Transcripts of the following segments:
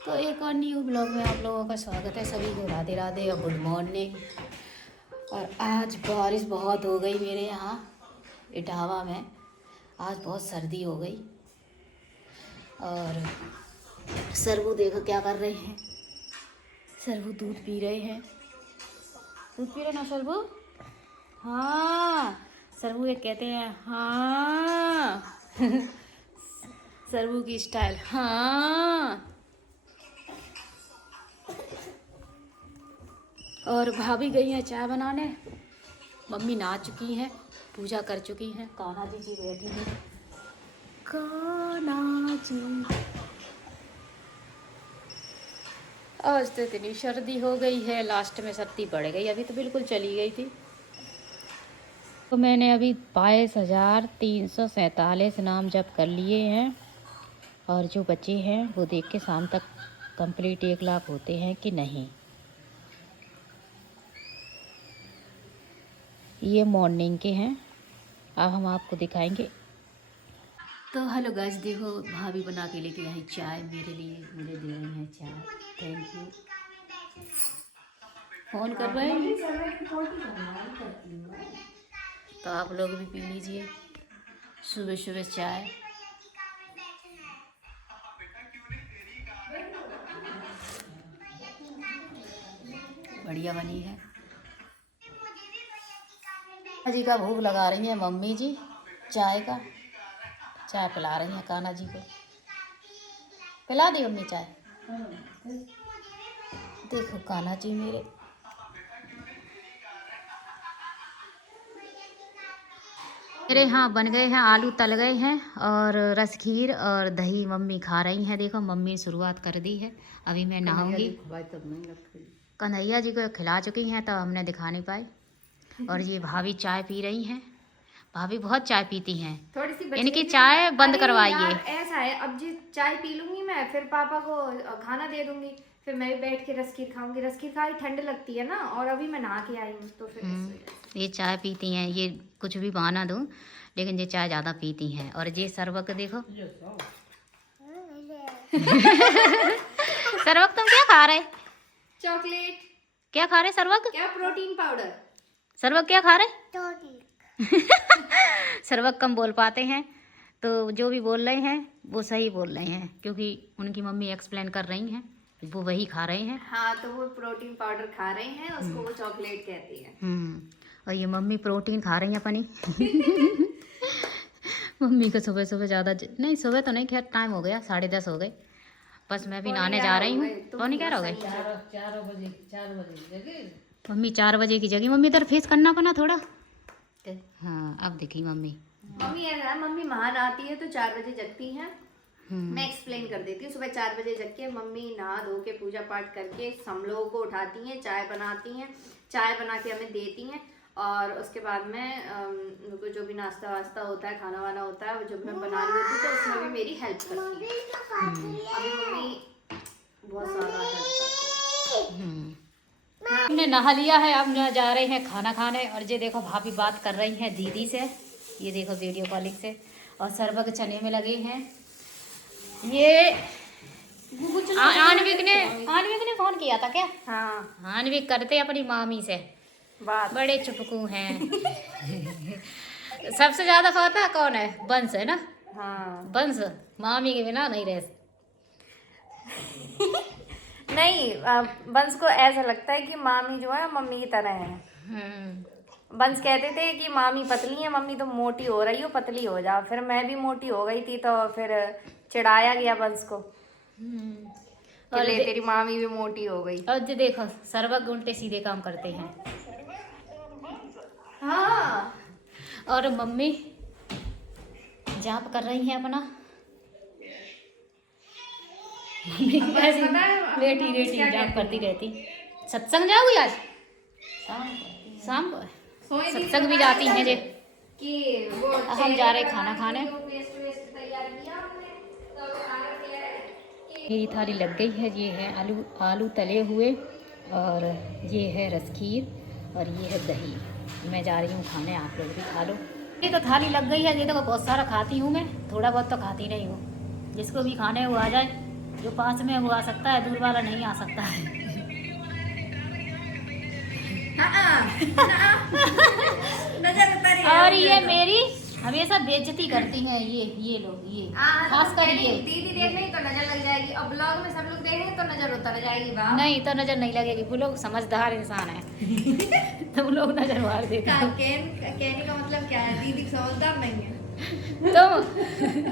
तो एक और न्यू ब्लॉग में आप लोगों का स्वागत है। सभी को राधे राधे और गुड मॉर्निंग। और आज बारिश बहुत हो गई मेरे यहाँ इटावा में। आज बहुत सर्दी हो गई। और सरबू देखो क्या कर रहे हैं। सरबू दूध पी रहे हैं। दूध पी रहे ना सरबू? हाँ, सरबू एक कहते हैं हाँ। सरबू की स्टाइल हाँ। और भाभी गई हैं चाय बनाने। मम्मी नहा चुकी हैं, पूजा कर चुकी हैं। कान्हा जी बैठी हैं। कान्हा जी। आज तो इतनी सर्दी हो गई है, लास्ट में सर्दी बढ़ गई। अभी तो बिल्कुल चली गई थी। तो मैंने अभी 22,347 नाम जप कर लिए हैं। और जो बचे हैं वो देख के शाम तक कंप्लीट 1 लाख होते हैं कि नहीं। ये मॉर्निंग के हैं। अब हम आपको दिखाएंगे। तो हेलो गाइस, देखो भाभी बना के लेके आई चाय मेरे लिए। मुझे दे रही हैं चाय। Thank you. फ़ोन कर रहे हैं तो आप लोग भी पी लीजिए सुबह सुबह चाय। बढ़िया बनी है। जी का भूख लगा रही हैं मम्मी जी। चाय पिला रही हैं कान्हा जी को। पिला दी मम्मी चाय। देखो कान्हा जी मेरे। मेरे यहाँ बन गए हैं, आलू तल गए हैं और रस खीर और दही मम्मी खा रही हैं। देखो मम्मी शुरुआत कर दी है। अभी मैं नहाऊंगी। कन्हैया जी को खिला चुकी हैं तो हमने दिखा नहीं पाई। और ये भाभी चाय पी रही हैं। भाभी बहुत चाय पीती हैं। थोड़ी सी इनकी चाय बंद करवाइए। ऐसा है, अब जी चाय पी लूंगी मैं, फिर पापा को खाना दे दूंगी, फिर मैं भी बैठ के रसखीर खाऊंगी। रसखीर खाई ठंड लगती है ना, और अभी मैं नहा के आई हूँ तो फिर ये चाय पीती हैं। ये कुछ भी बहाना दूँ लेकिन ये चाय ज़्यादा पीती हैं। और ये सरवक देखो। सरवक तुम क्या खा रहे? चॉकलेट। क्या खा रहे सरवक? क्या? Protein powder. सरवक क्या खा रहे? सरवक कम बोल पाते हैं तो जो भी बोल रहे हैं वो सही बोल रहे हैं, क्योंकि उनकी मम्मी एक्सप्लेन कर रही हैं, वो वही खा रहे हैं। हाँ, तो वो प्रोटीन पाउडर खा रहे हैं, उसको वो चॉकलेट कहती है। और ये मम्मी प्रोटीन खा रही हैं अपनी। मम्मी को सुबह सुबह ज़्यादा नहीं, सुबह तो नहीं, खैर टाइम हो गया 10:30 हो गए। बस मैं भी नहाने जा रही हूँ। पौने 11 हो गए। 4 बजे मम्मी 4 बजे की जगह। मम्मी इधर फेस करना पना थोड़ा। हाँ अब देखी मम्मी। मम्मी ऐसा, मम्मी महान आती है तो 4 बजे जगती हैं। मैं एक्सप्लेन कर देती हूँ। सुबह 4 बजे जग के मम्मी नहा धो के पूजा पाठ करके हम लोगों को उठाती हैं, चाय बनाती हैं, चाय बना के हमें देती हैं। और उसके बाद में जो भी नाश्ता वास्ता होता है, खाना वाना होता है, वो जब मैं बना रही होती हूँ तो उसमें भी मेरी हेल्प करती है। अभी मम्मी बहुत सारा हेल्प करती है। हमने नहा लिया है, अब जा रहे हैं खाना खाने। और ये देखो भाभी बात कर रही हैं दीदी से। ये देखो वीडियो कॉलिंग से। और सरबक चने में लगे हैं। ये आनविक ने फोन किया था क्या? हाँ, आनविक करते अपनी मामी से बात। बड़े चुपकू हैं। सबसे ज्यादा पता कौन है? बंस है ना। हाँ, बंस मामी के बिना नहीं रह। नहीं, बंस को ऐसा लगता है कि मामी जो है मम्मी की तरह है। बंस कहते थे कि मामी पतली है, मम्मी तो मोटी हो रही हो, पतली हो जा। फिर मैं भी मोटी हो गई थी तो फिर चिढ़ाया गया बंस को। और तेरी मामी भी मोटी हो गई। और ये देखो सरवक उल्टे सीधे काम करते हैं। हाँ, और मम्मी जाप कर रही हैं अपना। मम्मी कैसी बेटी जाप करती रहती। सत्संग जाओगी आज? शाम को सत्संग भी जाती हैं जे। कि वो हम जा रहे खाना खाने। मेरी थाली लग गई है। ये है आलू तले हुए, और ये है रसखीर, और ये है दही। मैं जा रही हूँ खाने, आप लोग भी खा लो। ये तो थाली लग गई है। ये तो बहुत सारा खाती हूँ मैं, थोड़ा बहुत तो खाती नहीं हूँ। जिसको भी खाने वो आ जाए। जो पास में है वो आ सकता है, दूर वाला नहीं आ सकता है। नजर उतारी और ये मेरी हमेशा बेइज्जती करती हैं ये लोग, ये खास कर ये। दीदी देख रही तो नजर लग जाएगी, और ब्लॉग में सब लोग देख रहे तो नजर उतर जाएगी। वाह, नहीं तो नजर नहीं लगेगी, वो लोग समझदार इंसान है। तो वो लोग नजर मार देते हैं। कहने का मतलब क्या है, दीदी समझदार नहीं है। तो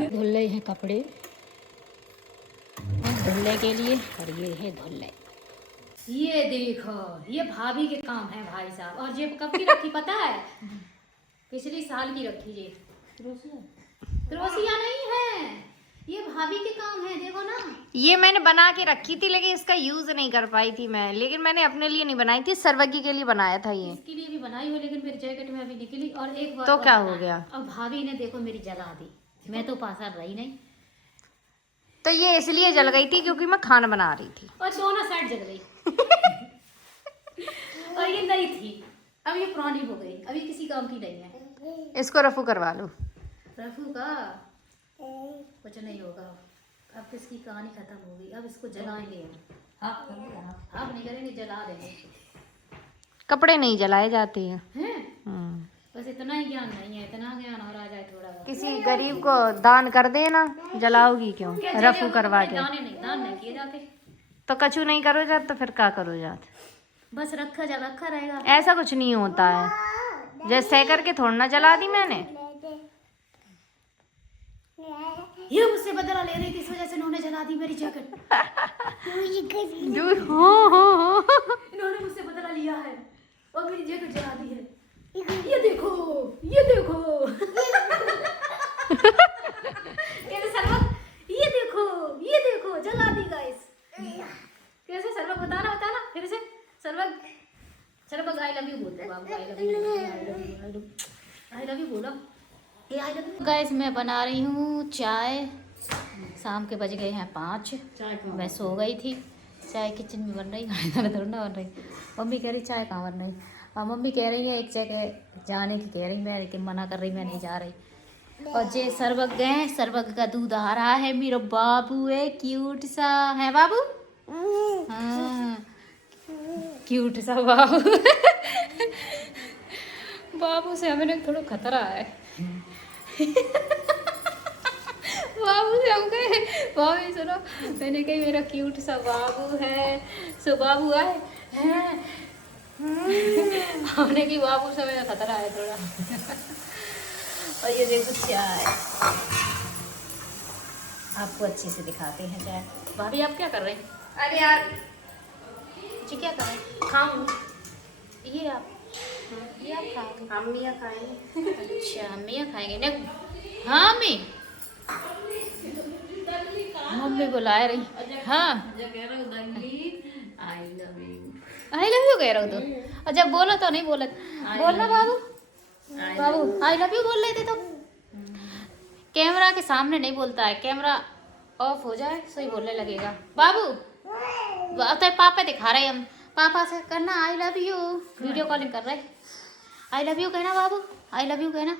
धुल रहे हैं कपड़े धुलने के लिए, और ये है धुलने। ये देखो, ये भाभी के काम है भाई साहब। और ये कब की रखी पता है? पिछली साल की रखी। ये क्रोसिया नहीं है, ये भाभी के काम है, देखो ना। ये मैंने बना के रखी थी, लेकिन इसका यूज नहीं कर पाई थी मैं। लेकिन मैंने अपने लिए नहीं बनाई थी, सर्वज्ञ के लिए बनाया था ये। इसके लिए भी बनाई हो, लेकिन मेरी जैकेट में अभी निकली। और एक बार तो और क्या बता, हो गया? अब भाभी ने देखो मेरी जला दी, मैं तो पासा रही नहीं। तो ये इसलिए जल गई थी क्योंकि मैं खाना बना रही थी, और दोनों साइड जल गई। और ये नई थी, अब ये पुरानी हो गई, अभी किसी काम की नहीं है। इसको रफू करवा लो। रफू का कुछ नहीं होगा, अब किसकी कहानी खत्म होगी। अब इसको जलाएंगे हम। आप नहीं करेंगे, जला देंगे। कपड़े नहीं जलाए जाते हैं। बस इतना ही ज्ञान नहीं है, इतना ज्ञान और आ जाए थोड़ा बहुत। किसी गरीब को दान कर देना, जलाओगी क्यों? रफू करवा के। दान नहीं किए जाते। तो कछु नहीं करो जात तो फिर क्या करो जात? बस रखा रहेगा। ऐसा कुछ नहीं होता है, जैसे करके थोड़ा ना जला दी मैंने। ये मुझसे बदला ले रही थी, इस वजह से इन्होंने जला दी मेरी जैकेट। इन्होंने मुझसे बदला लिया है और मेरी जैकेट जला दी है। ये देखो, ये देखो। ये देखो जला दी गाइस। कैसे सर्वक बताना फिर से। सर्वक आई लव यू बोलते हैं बाबू। आई लव यू बोलो। ये आई लव यू। गाइस मैं बना रही हूँ चाय। शाम के बज गए हैं 5। मैं सो गई थी। चाय किचन में बन रही, थोड़ा बन रही। मम्मी कह रही चाय कहाँ बन रही। और मम्मी कह रही है एक जगह जाने की कह रही, मैं लेकिन मना कर रही, मैं नहीं जा रही। और जे सर्वक गए, सर्वक का दूध आ रहा है। मेरा बाबू है, क्यूट सा है बाबू। हाँ क्यूट सा बाबू। बाबू से हमें थोड़ा खतरा है। बाबू से हम कहे, बाबू सुनो, मैंने कही मेरा क्यूट सा बाबू है। सो बाबू आए हैं। हमने की बाबू से मेरा खतरा है थोड़ा। और ये देखो चाय, आपको अच्छे से दिखाते हैं चाय। भाभी आप क्या कर रहे हैं? अरे यार जी क्या कर रहे हैं? खाऊं? ये आप खाओगे? अम्मियाँ खाएंगे। अच्छा अम्मियाँ खाएंगे ना। हाँ मम्मी बुला रही। हाँ आई लव यू कह रहा हूँ तो। और जब बोला तो नहीं बोला, बोलना बाबू आई लव यू बोल रहे थे तो। कैमरा के सामने नहीं बोलता है, कैमरा ऑफ हो जाए सो ही बोलने लगेगा। बाबू तो पापा दिखा रहे हम, पापा से करना I love you, video calling कर रहे। आई लव यू कहना बाबू, आई लव यू कहना,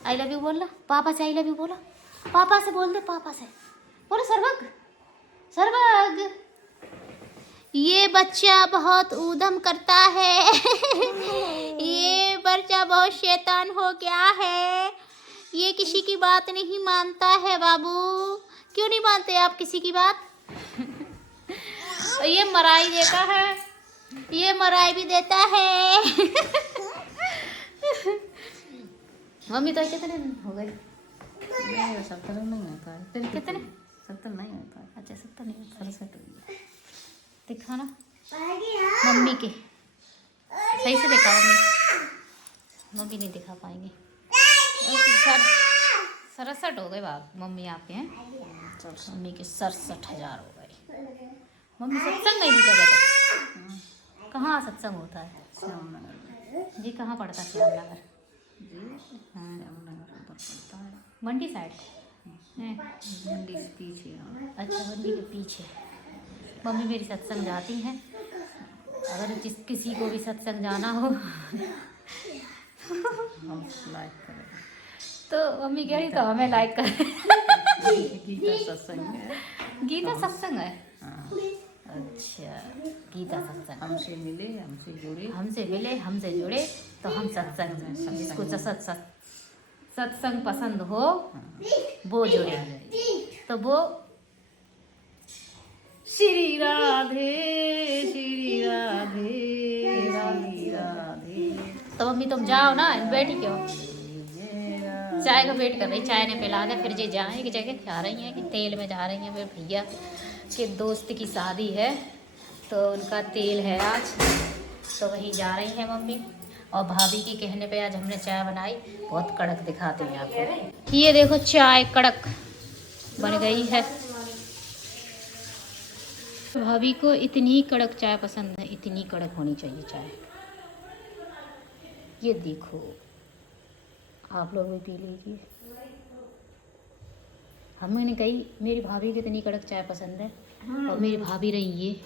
आई लव यू बोलना। पापा से आई लव यू बोलो, पापा से बोल दे, पापा से बोलो। सर्वग ये बच्चा बहुत ऊधम करता है। ये बच्चा बहुत शैतान हो गया है, ये किसी की बात नहीं मानता है। बाबू क्यों नहीं मानते आप किसी की बात? ये मराई देता है, ये मराई भी देता है। मम्मी तो कितने दिन हो गए? 70 नहीं होता है। फिर कितने? 70 नहीं होता है। अच्छा 70 नहीं होता, 67 दिखा ना मम्मी के, सही से दिखाओ। मम्मी नहीं दिखा पाएंगे। 67 हो गए बाप मम्मी आपके हैं। मम्मी के 67,000 हो गए। मम्मी सत्संग नहीं दिखा जाता। कहाँ सत्संग होता है? श्यामनगर जी। कहाँ पड़ता है श्यामनगर? मंडी साइड है। मंडी के पीछे। अच्छा मंडी के पीछे। मम्मी मेरी सत्संग जाती हैं। अगर किसी को भी सत्संग जाना हो हम लाइक करें तो मम्मी कह रही तो हमें लाइक करें। सत्संग है गीता सत्संग है। हाँ, अच्छा, गीता सत्संग। हमसे मिले, हमसे जुड़े। हमसे मिले, हमसे जुड़े, तो हम सत्संग में, जिसको सत्संग पसंद हो वो जुड़े, तो वो श्री राधे श्री राधे राधे राधे। तो मम्मी तुम जाओ ना, बैठी क्यों? चाय का वेट कर रही, चाय ने पिला दे फिर जे जाए कि जगह जा रही हैं कि तेल में जा रही हैं। फिर भैया के दोस्त की शादी है तो उनका तेल है आज, तो वहीं जा रही हैं मम्मी। और भाभी के कहने पे आज हमने चाय बनाई, बहुत कड़क दिखाते हैं आपको। ये देखो चाय कड़क बन गई है। भाभी को इतनी कड़क चाय पसंद है, इतनी कड़क होनी चाहिए चाय। ये देखो, आप लोग भी पी लीजिए। हमने कही मेरी भाभी को इतनी कड़क चाय पसंद है, और मेरी भाभी रही ये,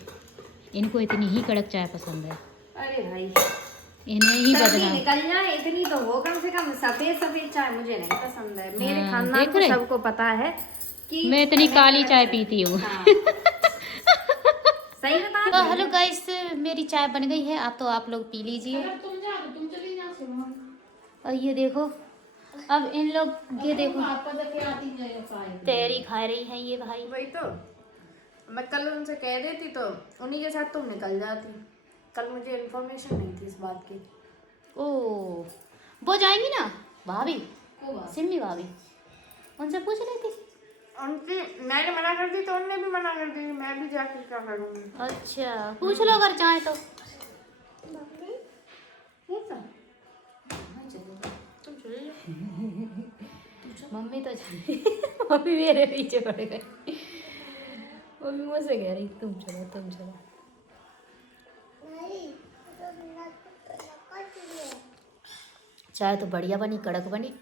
इनको इतनी ही कड़क चाय पसंद है। अरे भाई, इन्हें ही सर्दी बदला। निकल जाए इतनी तो हो कम से कम। सफेद सफेद चाय मुझे नहीं पसंद है। मेरे हाँ, खानदान देख को रहे? सबको पता है कि मैं इतनी काली चाय पीती हूँ। हाँ। सही बता तो हेलो गाइस, मेरी चाय बन गई है, आप लोग पी लीजिए। और ये देखो, अब इन लोग ये देखो तैयारी खा रही हैं ये भाई। वही तो मैं कल उनसे कह देती तो उन्हीं के साथ तुम निकल जाती। कल मुझे इन्फॉर्मेशन नहीं थी इस बात की। ओ, वो जाएंगी ना भाभी, सिम्मी भाभी, उनसे पूछ रही थी। उनकी मैंने मना कर दी तो उनने भी मना कर दी। मैं भी जाकर क्या करूँगी। अच्छा, पूछ लो अगर चाहे तो। तुम चले जाओ। मम्मी तो मम्मी मेरे पीछे पड़ गई। मम्मी मुझसे कह रही तुम चलो तुम चलो। चाय तो बढ़िया बनी, कड़क बनी,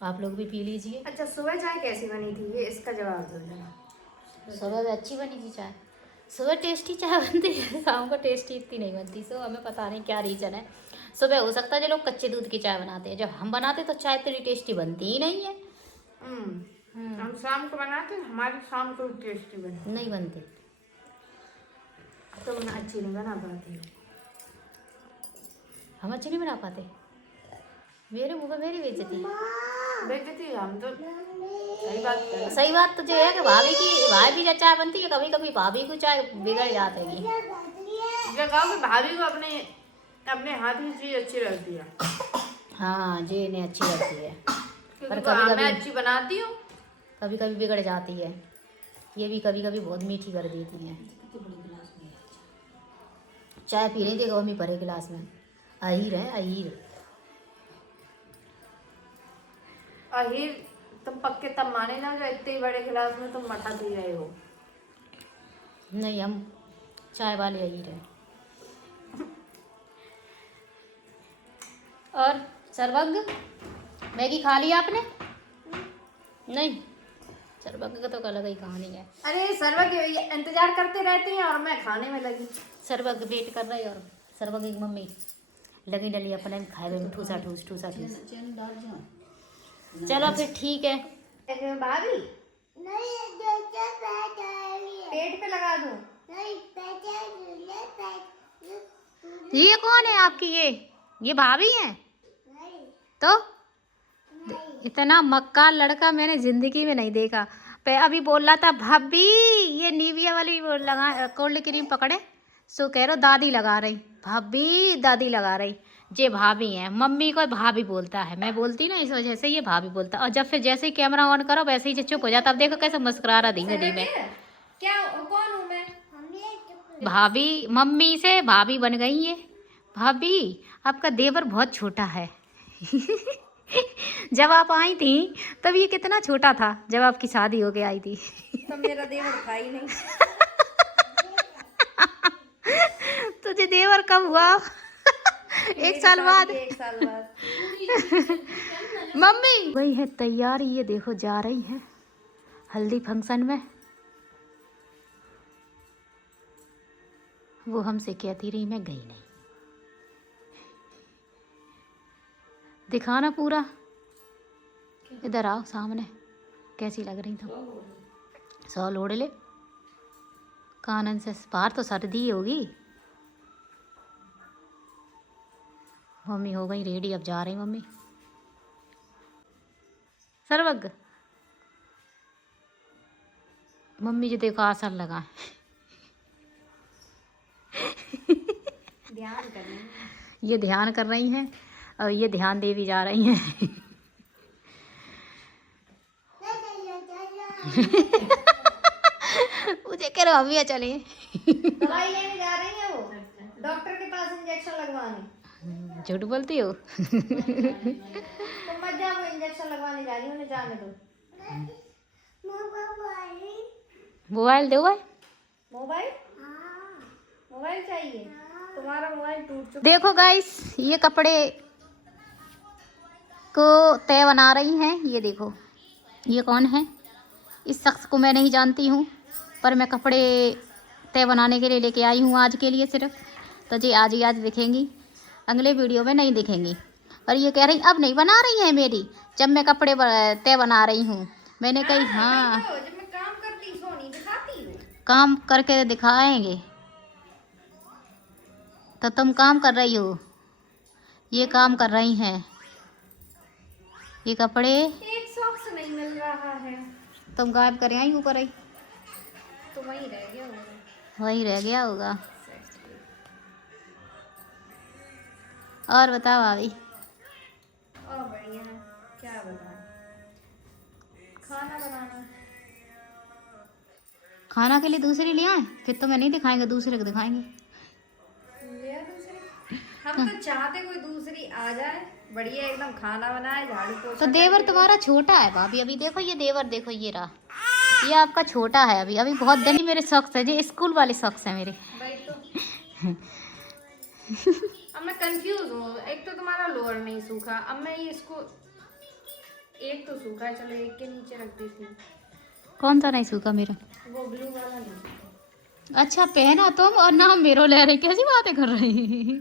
आप लोग भी पी लीजिए। अच्छा, सुबह चाय कैसी बनी थी ये इसका जवाब दो जरा। सुबह भी अच्छी बनी थी चाय। सुबह टेस्टी चाय बनती है, शाम को टेस्टी इतनी नहीं बनती। सो हमें पता नहीं क्या रीज़न है। सुबह हो सकता है जो लोग कच्चे दूध की चाय बनाते हैं, जब हम बनाते तो चाय इतनी टेस्टी बनती ही नहीं है। हम शाम को बनाते हैं, हमारी शाम को टेस्टी बनी नहीं बनती। तो मैं अच्छी नहीं बना पाती हूँ। हम अच्छी नहीं बना पाते। मेरे मुँह पे मेरी बेइज्जती। बेइज्जती हम तो सही बात कर। सही बात तो ये है कि भाभी की चाय बनती है, कभी कभी भाभी को चाय बिगड़ जाती है। जगह भाभी को अपने हाथ की चीज अच्छी लगती है। हाँ, जी इन्हें अच्छी लगती है, पर मैं अच्छी बनाती हूँ। कभी कभी बिगड़ जाती है। ये भी कभी कभी बहुत मीठी कर देती हैं। चाय पी रही थी मम्मी भरे गिलास में। अहीर है अहीर। अहीर तुम पक्के तब माने ना जो इतने बड़े गिलास में तुम मठा पी रहे हो। नहीं, हम चाय वाले अहीर हैं। और सर्वज्ञ, मैगी खा ली आपने? नहीं, सर्वज्ञ का तो अलग ही कहानी है। अरे सर्वज्ञ इंतजार करते रहते हैं और मैं खाने में लगी। सर्वज्ञ वेट कर रही और सर्वज्ञ की मम्मी लगी डली अपने में खाए में ठूसा ठूस ठूसा ठूस। चलो फिर ठीक है। भाभी पेट पे लगा दूं? ये कौन है आपकी? ये भाभी हैं? तो इतना मक्कार लड़का मैंने जिंदगी में नहीं देखा। पे अभी बोल रहा था भाभी ये निविया वाली वो लगा कोल्ड क्रीम पकड़े, सो कह रहा दादी लगा रही, भाभी दादी लगा रही। जे भाभी हैं, मम्मी को भाभी बोलता है, मैं बोलती ना, इस वजह से ये भाभी बोलता। और जब फिर जैसे ही कैमरा ऑन करो वैसे ही चुप हो जाता। अब देखो कैसे मुस्कुरा रहा धीमे धीमे। क्या कौन हूँ मैं? भाभी, मम्मी से भाभी बन गई है। भाभी आपका देवर बहुत छोटा है। जब आप आई थी तब ये कितना छोटा था, जब आपकी शादी हो के आई थी। तो मेरा देवर था ही नहीं। तुझे देवर कब हुआ? एक साल बाद। मम्मी वही है तैयार, ये देखो जा रही है हल्दी फंक्शन में। वो हमसे कहती रही, मैं गई नहीं। दिखाना पूरा, इधर आओ सामने, कैसी लग रही तुम? सॉल ओढ़ ले। कानन से बाहर तो सर्दी होगी। मम्मी हो गई रेडी, अब जा रही मम्मी। सर्वज्ञ मम्मी जो देखो आसन लगा ध्यान करना। ये ध्यान कर रही हैं और ये ध्यान दे भी जा रही हैं। मुझे कह रहे अभी चले। दवाई लेने जा रही है वो, डॉक्टर के पास इंजेक्शन लगवाने। झूठ बोलती हो। तो मत जा, वो इंजेक्शन लगवाने जा रही है, उन्हें जाने दो। मोबाइल दो भाई। मोबाइल मोबाइल चाहिए? तुम्हारा मोबाइल टूट चुका। देखो गाइस, ये कपड़े को तय बना रही हैं। ये देखो, ये कौन है? इस शख्स को मैं नहीं जानती हूँ, पर मैं कपड़े तय बनाने के लिए लेके आई हूँ आज के लिए सिर्फ। तो जी आज ही आज दिखेंगी, अगले वीडियो में नहीं दिखेंगी। और ये कह रही अब नहीं बना रही है मेरी, जब मैं कपड़े तय बना रही हूँ। मैंने कही हाँ, जब मैं काम करती सोनी दिखाती हूँ। काम करके दिखाएंगे। तो तुम काम कर रही हो, ये काम कर रही हैं। ये कपड़े एक सॉक्स नहीं मिल रहा है। तुम गायब कर आई ऊपर आई, तो वही रह गया होगा। वही रह गया होगा। और बताओ भाभी। और बढ़िया है, क्या बताएं। खाना बनाना। खाना के लिए दूसरी ले आए, फिर तो मैं नहीं दिखाएंगे, दूसरे को दिखाएंगे। ले आ दूसरी। हम तो चाहते कोई दूसरी आ जाए, बढ़िया एकदम खाना बनाए, झाड़ू पोछा। तो देवर तुम्हारा छोटा है भाभी। अभी देखो ये देवर, देखो ये रहा, ये आपका छोटा है। अभी अभी बहुत दिन मेरे शौक है, ये स्कूल वाले शौक है मेरे। भाई तो अब मैं कंफ्यूज हूँ। एक तो तुम्हारा लोअर नहीं सूखा, अब मैं ये इसको, एक तो सूखा है, चलो एक के नीचे रख देती हूँ। कौन सा नहीं सूखा मेरा? वो ब्लू वाला नहीं। अच्छा पहना तुम और नाम मेरा ले रही, कैसी बातें कर रही।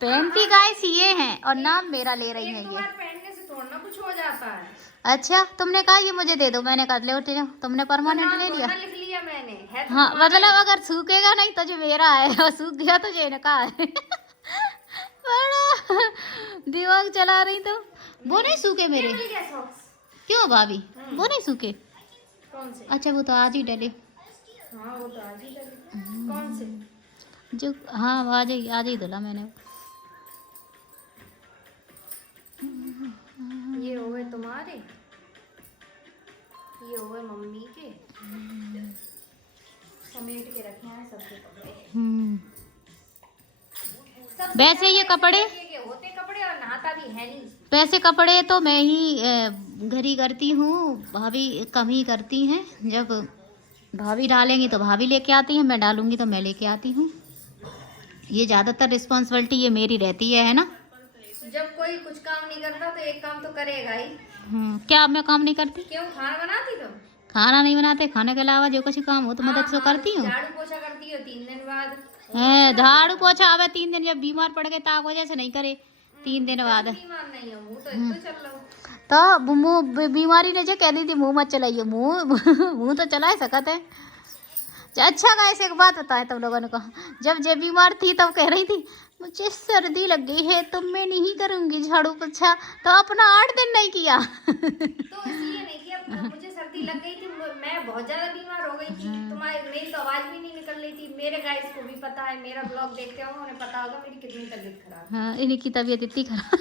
पहनती गाइस ये हैं और नाम मेरा ले रही है एक ये। बार पहनने से थोड़ा ना कुछ हो जाता है। अच्छा तुमने कहा ये मुझे दे दो, मैंने कहा ले उठे जाओ, तुमने परमानेंट ले लिया। नाम लिख लिया मैंने, है तो हाँ तुम्हारा मतलब अगर सूखेगा नहीं तो जो मेरा है, और सूख गया तो जो इनका है। बड़ा दिमाग चला रही तो। वो नहीं सूखे मेरे। मिल गया सॉक्स। क्यों भाभी, वो नहीं सूखे? कौन से? अच्छा वो तो आज ही डले। हाँ वो तो आज ही डले। कौन से? जो हाँ आज ही धुला मैंने। ये हो गए तुम्हारे, ये हो गए मम्मी के। समेट के रखे हैं सबके कपड़े। सब वैसे ये कपड़े, ये होते कपड़े और नहाता भी है नहीं। वैसे कपड़े तो मैं ही घर ही करती हूँ, भाभी कम ही करती हैं। जब भाभी डालेंगी तो भाभी लेके आती हैं, मैं डालूंगी तो मैं लेके आती हूँ। ये ज़्यादातर रिस्पॉन्सिबिलिटी ये मेरी रहती है ना। जब कोई कुछ काम नहीं करता तो एक काम तो करेगा ही। क्या मैं काम नहीं करती? क्यों, खाना बनाती तुम? खाना नहीं बनाते, खाने के अलावा जो कुछ काम हो तो मदद तो करती हूँ। झाड़ू पोछा करती हो 3 दिन बाद। है झाड़ू पोछा अब 3 दिन, जब बीमार पड़ गए ताक वजह से नहीं करे 3 दिन बाद। बीमार नहीं हो, मुँह तो इतना चल रहा हूँ। तो मुँह बीमारी ने जो कह दी थी मुँह मत चलाइए, मुँह तो चला ही सकत है। अच्छा गाइस एक बात बताए तुम लोगों ने कहा, जब बीमार थी तब कह रही थी मुझे सर्दी लग गई है तो मैं नहीं करूँगी झाड़ू पोछा, तो अपना 8 दिन नहीं किया। तो इसलिए नहीं किया, मुझे सर्दी लग गई थी, मैं बहुत ज्यादा बीमार हो गई थी। तुम्हारी मेरी तो आवाज भी नहीं निकल रही थी। मेरे गाइस को भी पता है, मेरा ब्लॉग देखते होंगे, उन्हें पता होगा मेरी कितनी तबीयत खराब। हाँ इन्हीं की तबीयत इतनी खराब।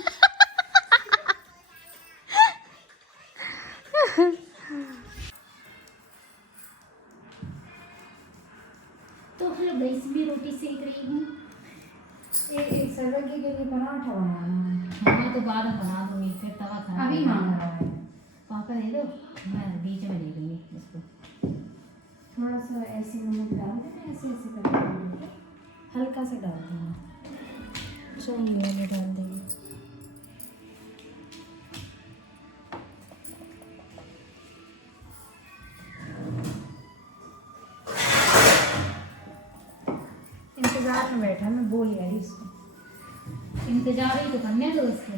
तो फिर गैस भी रोटी सेक रही हूँ। एक सर्वज्ञ के लिए पराठा बनाना है। हाँ तो बाद में बना दूंगी, फिर तवा खराब अभी मांग रहा है। पापा दे दो, मैं बीच में ले लूँगी इसको। थोड़ा सा ऐसे नमक डाल देना, ऐसे ऐसे करके हल्का सा डाल देना। चलिए वाले डाल देंगे। इंतजार में बैठा, मैं बोल रही इसको। इंतजार ही तो करने दो इसके।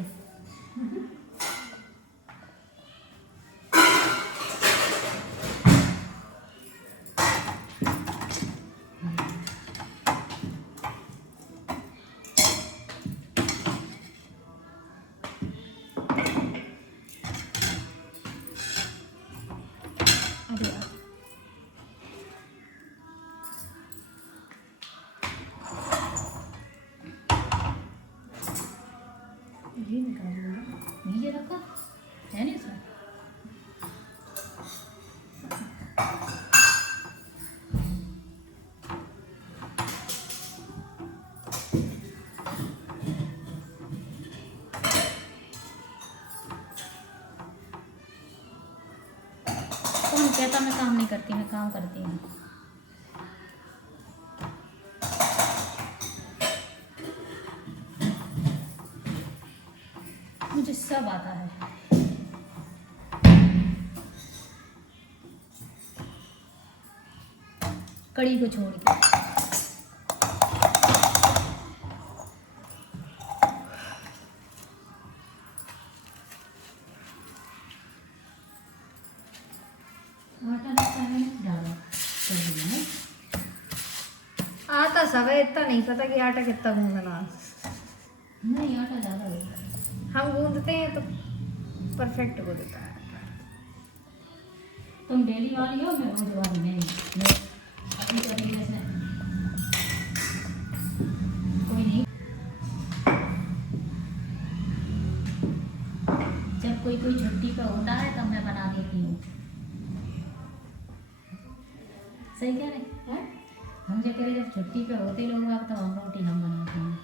ये निकालूंगा, नीचे रखा है नहीं इसमें। कौन कहता मैं काम नहीं करती, मैं काम करती हूँ। मुझे सब आता है। कड़ी को छोड़ के। आटा लगता है डाला कर दिया है। आता सब है, इतना नहीं पता कि आटा कितना गूंदना। नहीं आटा ज़्यादा होगा। हम गूंदते हैं तो परफेक्ट गूंदता है। तुम डेली वाली हो, मैं रोज वाली नहीं। मैं अपनी तरीके से कोई नहीं। जब कोई छुट्टी पे होता है तब मैं बना देती हूँ। सही कह रहे हैं। हम जो कह रहे जब छुट्टी पे होते लोग आप तब हम रोटी हम बनाते हैं।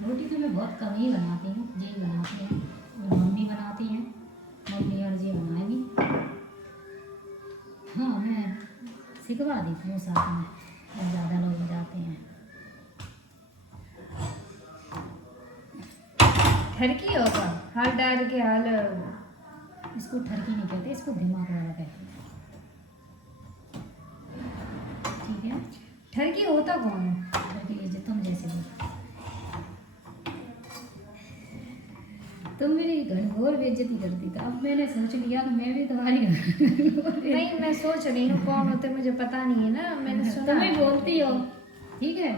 रोटी तो मैं बहुत कम ही बनाती हूँ, जी बनाती हैं और मम्मी बनाती हैं। मम्मी और जी बनाएगी। हाँ मैं सिखवा देती हूँ साथ में जब ज़्यादा लोग हो जाते हैं। ठरकी होगा हाल डाल के हाल। इसको ठरकी नहीं कहते, इसको दिमाग वाला कहते हैं। ठीक है। ठरकी होता कौन है? ठरकी जो तुम जैसे हो। तुम मेरी घनघोर बेइज्जती करती थी, अब मैंने सोच लिया कि मैं भी तुम्हारी नहीं, मैं सोच रही हूँ कौन होते, मुझे पता नहीं है ना। मैंने सुना तुम ही बोलती हो। ठीक है,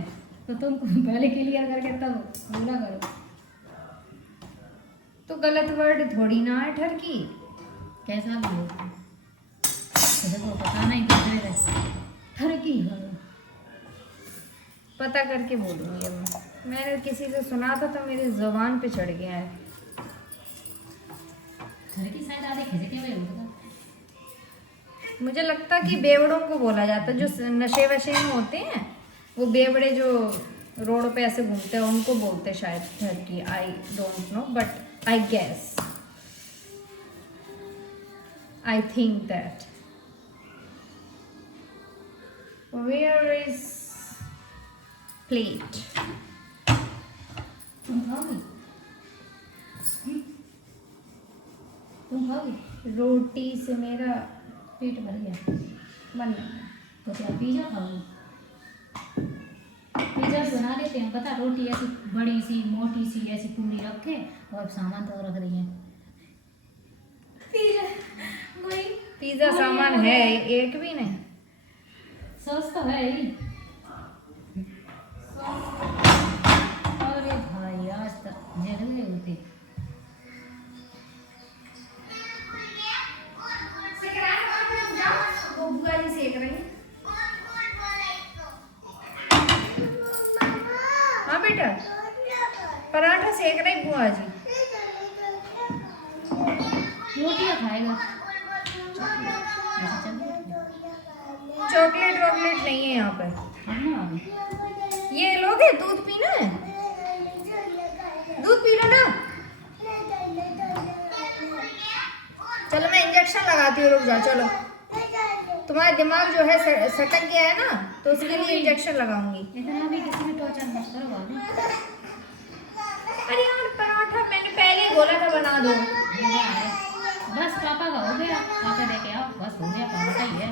तो तुम पहले क्लियर करके तब बोला करो। तो गलत वर्ड थोड़ी ना है ठरकी। कैसा भी हो देखो, पता नहीं कितने ठरकी हो। पता करके बोलूँगी अब मैंने किसी से सुना था तो मेरी जुबान पे चढ़ गया है। ठरकी शायद आधे खिसके हुए होगा। मुझे लगता कि बेवड़ों को बोला जाता है, जो नशे वशे में होते हैं वो बेवड़े जो रोड पे ऐसे घूमते हैं उनको बोलते हैं शायद ठरकी। I don't know but I guess, I think that. Where is plate? तुम खाओगी? तुम खाओगी? रोटी से मेरा पेट भर गया। मन तो क्या पिज़्ज़ा खाओगी? पिज़्ज़ा भी बना लेते हैं, पता। रोटी ऐसी बड़ी सी मोटी सी ऐसी पूरी रखे और सामान तो रख रही है। पिज्जा सामान है एक भी नहीं। सॉस तो है ही। अरे भाई आज तक जल गए होते। वो बुआ जी सेक रही हैं। हाँ बेटा, पराठा सेक रही बुआ जी। रोटियाँ खाएगा। ऐसे चल चॉकलेट वॉकलेट नहीं है यहाँ पर। खाना अभी। ये लोगे दूध पीना है? दूध पी लो ना। चलो मैं इंजेक्शन लगाती हूँ, रुक जाओ। चलो तुम्हारा दिमाग जो है सटक गया है ना, तो उसके लिए इंजेक्शन लगाऊंगी। इतना भी किसी ने टॉर्चर मत करो बाबू। अरे यार पराठा मैंने पहले ही बोला था बना दो। बस पापा का हो गया, पापा दे के आओ, बस हो गया। पराठा ही है,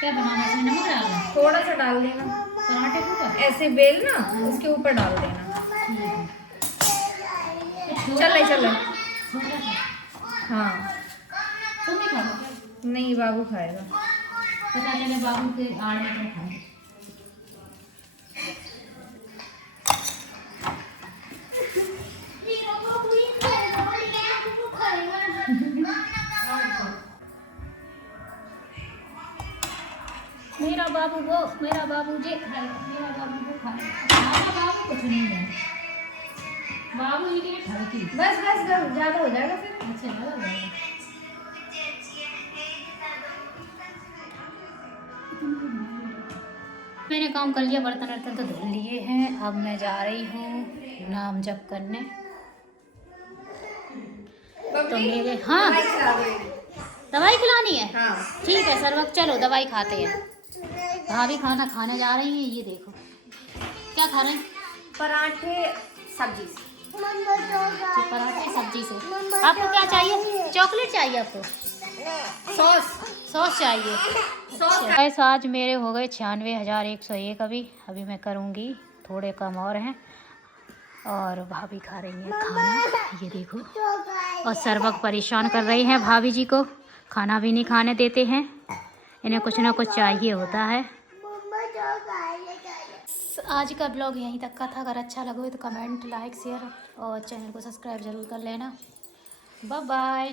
क्या बनाना है? नमक डालना, थोड़ा सा डाल देना पराठे के ऊपर ऐसे बेल ना, उसके ऊपर डाल देना। चल चलो। छोटा सा। हाँ तुम नहीं खाओगे? नहीं, बाबू खाएगा। पता चले बाबू के आड़ में तुम खाओ। बाबू वो मेरा बाबू जे खाएगा, मेरा बाबू वो खाएगा। हमारा बाबू कुछ नहीं है, बाबू ही के ठरकी। बस बस ज़्यादा हो जाएगा फिर। अच्छा ज़्यादा हो जाएगा। मैंने काम कर लिया, बर्तन वर्तन तो धुल लिए हैं। अब मैं जा रही हूँ नाम जप करने। तो मेरे हाँ दवाई खा गई। दवाई खिलानी है। हाँ ठीक है सर, वक्त चलो दवाई खाते हैं। भाभी खाना खाने जा रही हैं। ये देखो क्या खा रहे हैं, पराठे सब्जी से। पराठे सब्जी से। आपको क्या चाहिए, चॉकलेट चाहिए आपको, सॉस चाहिए। गैस आज मेरे हो गए 96,101। अभी मैं करूँगी, थोड़े कम और हैं। और भाभी खा रही हैं खाना, ये देखो। और सर्वक परेशान कर रही हैं भाभी जी को, खाना भी नहीं खाने देते हैं। इन्हें कुछ ना कुछ चाहिए होता है। आज का ब्लॉग यहीं तक का था। अगर अच्छा लगे तो कमेंट, लाइक, शेयर और चैनल को सब्सक्राइब जरूर कर लेना। Bye bye.